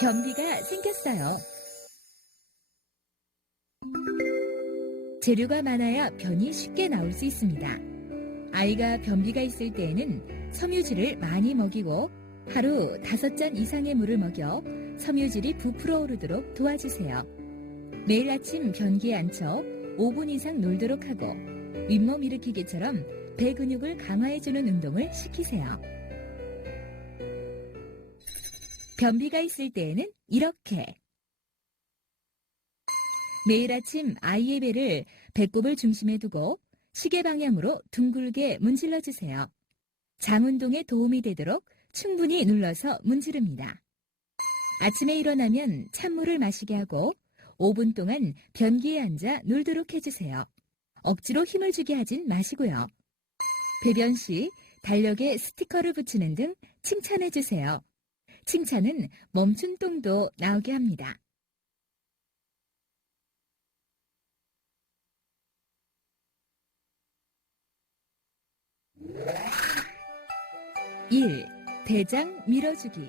변비가 생겼어요. 재료가 많아야 변이 쉽게 나올 수 있습니다. 아이가 변비가 있을 때에는 섬유질을 많이 먹이고 하루 5잔 이상의 물을 먹여 섬유질이 부풀어 오르도록 도와주세요. 매일 아침 변기에 앉혀 5분 이상 놀도록 하고 윗몸 일으키기처럼 배 근육을 강화해주는 운동을 시키세요. 변비가 있을 때에는 이렇게 매일 아침 아이의 배를 배꼽을 중심에 두고 시계 방향으로 둥글게 문질러 주세요. 장 운동에 도움이 되도록 충분히 눌러서 문지릅니다. 아침에 일어나면 찬물을 마시게 하고 5분 동안 변기에 앉아 놀도록 해주세요. 억지로 힘을 주게 하진 마시고요. 배변 시 달력에 스티커를 붙이는 등 칭찬해 주세요. 칭찬은 멈춘 똥도 나오게 합니다. 1. 대장 밀어주기.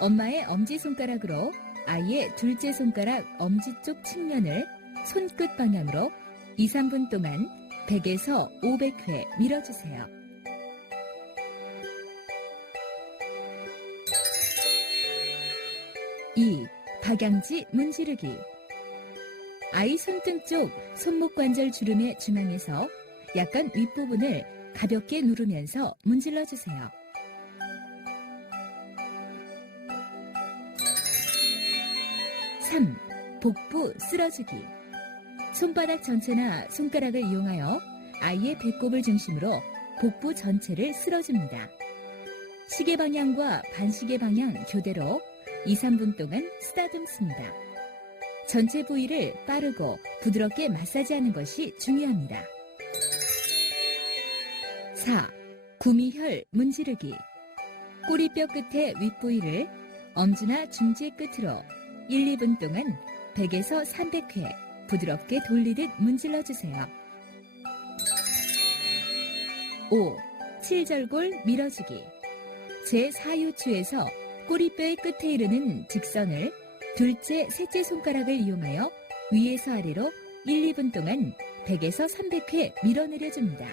엄마의 엄지손가락으로 아이의 둘째 손가락 엄지 쪽 측면을 손끝 방향으로 2, 3분 동안 100에서 500회 밀어주세요. 2. 박양지 문지르기. 아이 손등 쪽 손목 관절 주름의 중앙에서 약간 윗부분을 가볍게 누르면서 문질러 주세요. 3. 복부 쓸어주기. 손바닥 전체나 손가락을 이용하여 아이의 배꼽을 중심으로 복부 전체를 쓸어줍니다. 시계 방향과 반시계 방향 교대로 2, 3분 동안 쓰다듬습니다. 전체 부위를 빠르고 부드럽게 마사지하는 것이 중요합니다. 4. 구미혈 문지르기. 꼬리뼈 끝의 윗부위를 엄지나 중지 끝으로 1, 2분 동안 100에서 300회 부드럽게 돌리듯 문질러 주세요. 5. 칠절골 밀어주기. 제4요추에서 꼬리뼈의 끝에 이르는 직선을 둘째, 셋째 손가락을 이용하여 위에서 아래로 1, 2분 동안 100에서 300회 밀어내려 줍니다.